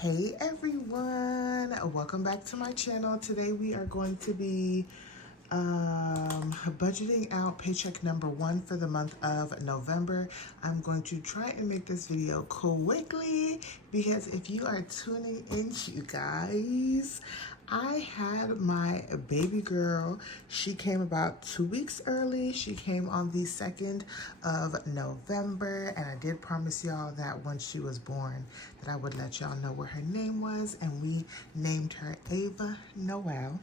Hey everyone, welcome back to my channel. Today we are going to be budgeting out paycheck number 1 for the month of November. I'm going to try and make this video quickly because if you are tuning in, you guys, I had my baby girl. She came about 2 weeks early. She came on the 2nd of November, and I did promise y'all that once she was born that I would let y'all know what her name was, and we named her Ava Noel.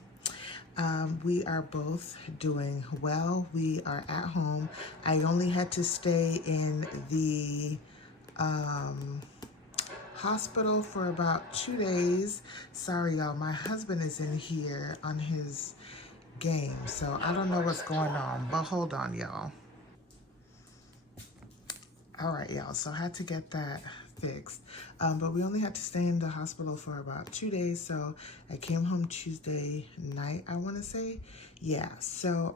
We are both doing well. We are at home. I only had to stay in the hospital for about 2 days. Sorry, y'all. My husband is in here on his game, so I don't know what's going on, but hold on, y'all. All right, y'all, so I had to get that fixed. But we only had to stay in the hospital for about 2 days, so I came home Tuesday night, I want to say. Yeah, so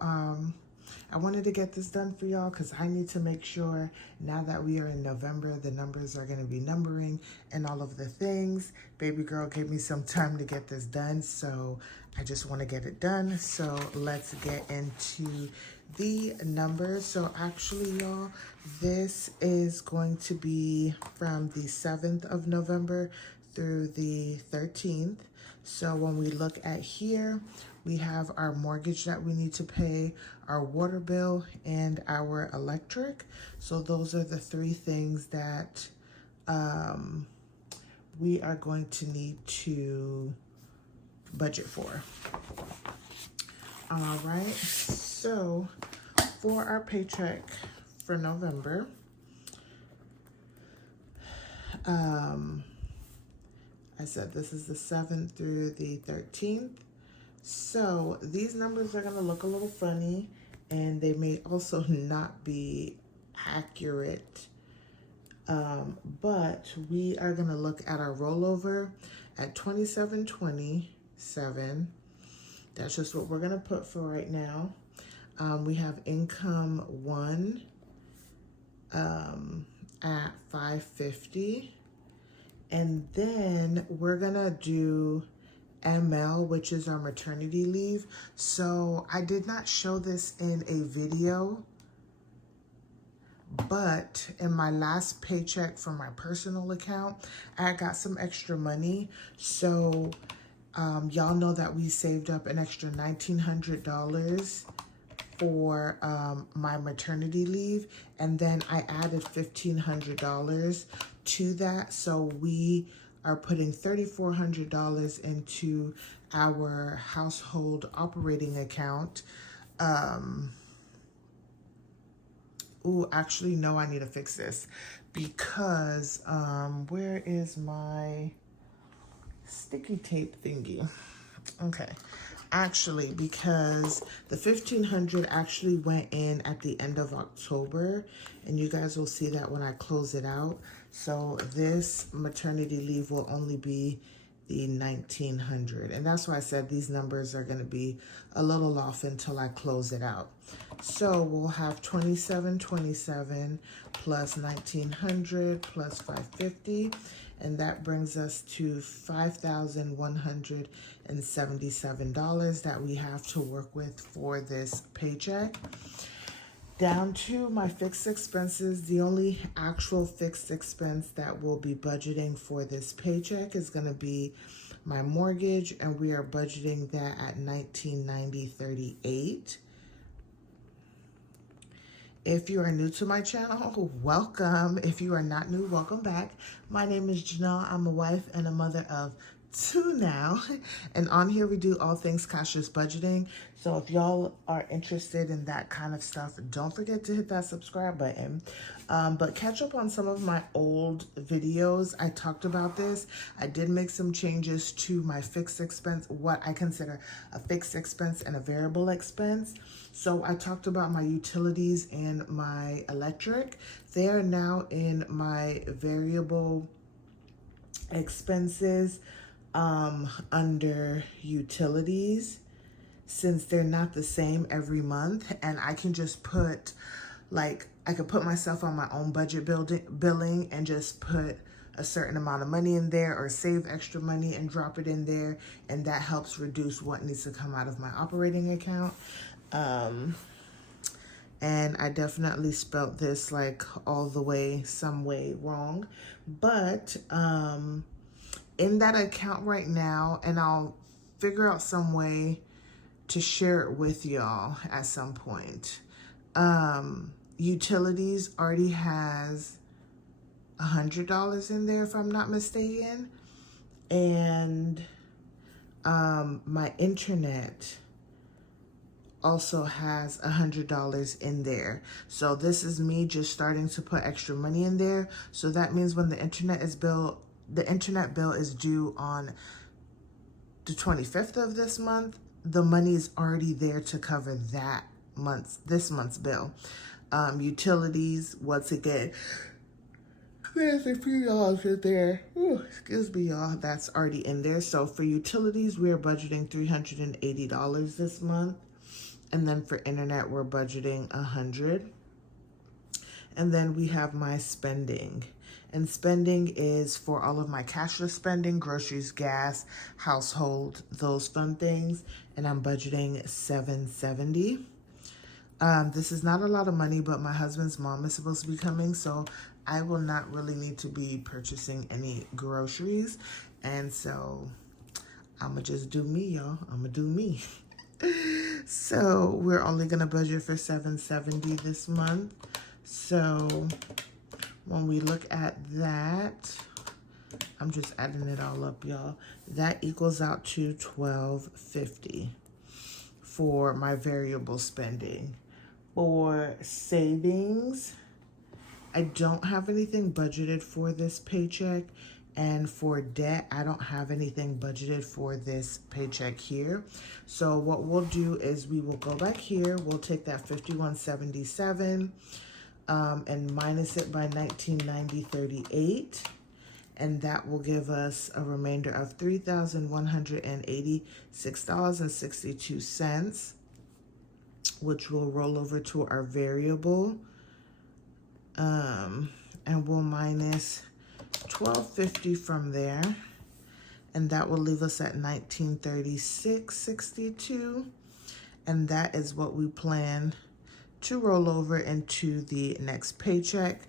I wanted to get this done for y'all because I need to make sure now that we are in November, the numbers are going to be numbering and all of the things. Baby girl gave me some time to get this done, so I just want to get it done. So let's get into the numbers. So actually, y'all, this is going to be from the 7th of November through the 13th. So when we look at here, we have our mortgage that we need to pay, our water bill, and our electric. So those are the 3 things that we are going to need to budget for. All right, so for our paycheck for November, I said this is the 7th through the 13th. So these numbers are going to look a little funny, and they may also not be accurate. But we are going to look at our rollover at $27.27. That's just what we're going to put for right now. We have income 1 at $550. And then we're going to do ML, which is our maternity leave. So I did not show this in a video, but in my last paycheck from my personal account, I got some extra money. So y'all know that we saved up an extra $1,900 for my maternity leave, and then I added $1,500 to that. So we are putting $3,400 into our household operating account. Actually, no, I need to fix this because where is my sticky tape thingy? Okay. Actually, because the $1,500 actually went in at the end of October, and you guys will see that when I close it out. So this maternity leave will only be the $1,900, and that's why I said these numbers are going to be a little off until I close it out. So we'll have $27.27 plus $1,900 plus $550, and that brings us to $5,177 that we have to work with for this paycheck. Down to my fixed expenses, the only actual fixed expense that we'll be budgeting for this paycheck is going to be my mortgage, and we are budgeting that at $1,990.38. If you are new to my channel, welcome. If you are not new, welcome back. My name is Janelle. I'm a wife and a mother of 2 now, and on here we do all things cautious budgeting. So if y'all are interested in that kind of stuff, don't forget to hit that subscribe button. But catch up on some of my old videos. I talked about this. I did make some changes to my fixed expense, what I consider a fixed expense and a variable expense. So I talked about my utilities and my electric. They are now in my variable expenses under utilities, since they're not the same every month, and I can just put, like, I could put myself on my own budget billing and just put a certain amount of money in there or save extra money and drop it in there, and that helps reduce what needs to come out of my operating account. And I definitely spelt this like all the way, some way wrong. But in that account right now, and I'll figure out some way to share it with y'all at some point. Utilities already has $100 in there, if I'm not mistaken. And my internet also has $100 in there. So this is me just starting to put extra money in there. So that means when the internet bill is due on the 25th of this month, the money is already there to cover this month's bill. Utilities, once again, there's a few dollars in there. Ooh, excuse me, y'all. That's already in there. So for utilities, we are budgeting $380 this month. And then for internet, we're budgeting $100. And then we have my spending. And spending is for all of my cashless spending, groceries, gas, household, those fun things. And I'm budgeting $770. This is not a lot of money, but my husband's mom is supposed to be coming, so I will not really need to be purchasing any groceries. And so I'm going to just do me, y'all. I'm going to do me. So we're only going to budget for $770 this month. So when we look at that, I'm just adding it all up, y'all. That equals out to $1,250 for my variable spending. For savings, I don't have anything budgeted for this paycheck. And for debt, I don't have anything budgeted for this paycheck here. So what we'll do is we will go back here. We'll take that $51.77 and minus it by $19.90.38. And that will give us a remainder of $3,186.62, which will roll over to our variable. And we'll minus $1,250 from there, and that will leave us at $1936.62, and that is what we plan to roll over into the next paycheck.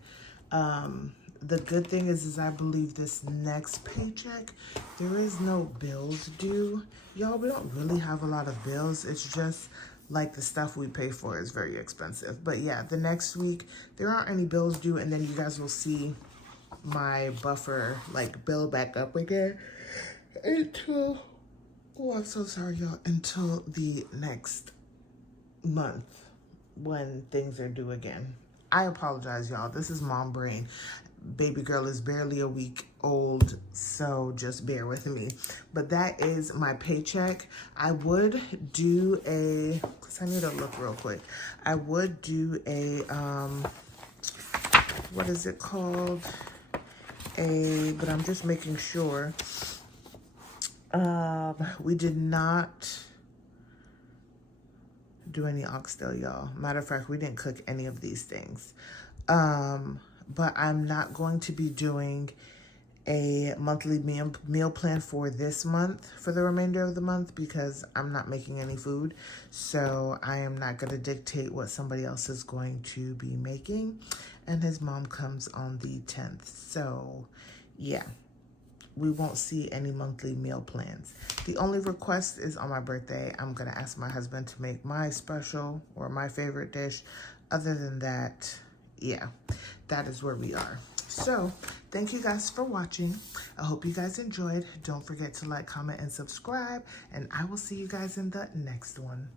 The good thing is I believe this next paycheck, there is no bills due. Y'all, we don't really have a lot of bills. It's just like the stuff we pay for is very expensive. But yeah, the next week, there aren't any bills due, and then you guys will see my buffer like build back up again until, oh, I'm so sorry, y'all, until the next month when things are due again. I apologize, y'all. This is mom brain. Baby girl is barely a week old, so just bear with me. But that is my paycheck. I would do because I need to look real quick. I would do what is it called? But I'm just making sure. We did not do any oxtail, y'all. Matter of fact, we didn't cook any of these things. But I'm not going to be doing a monthly meal plan for this month, for the remainder of the month, because I'm not making any food. So I am not going to dictate what somebody else is going to be making. And his mom comes on the 10th. So yeah, we won't see any monthly meal plans. The only request is on my birthday. I'm going to ask my husband to make my special or my favorite dish. Other than that, yeah, that is where we are. So thank you guys for watching. I hope you guys enjoyed. Don't forget to like, comment, and subscribe, and I will see you guys in the next one.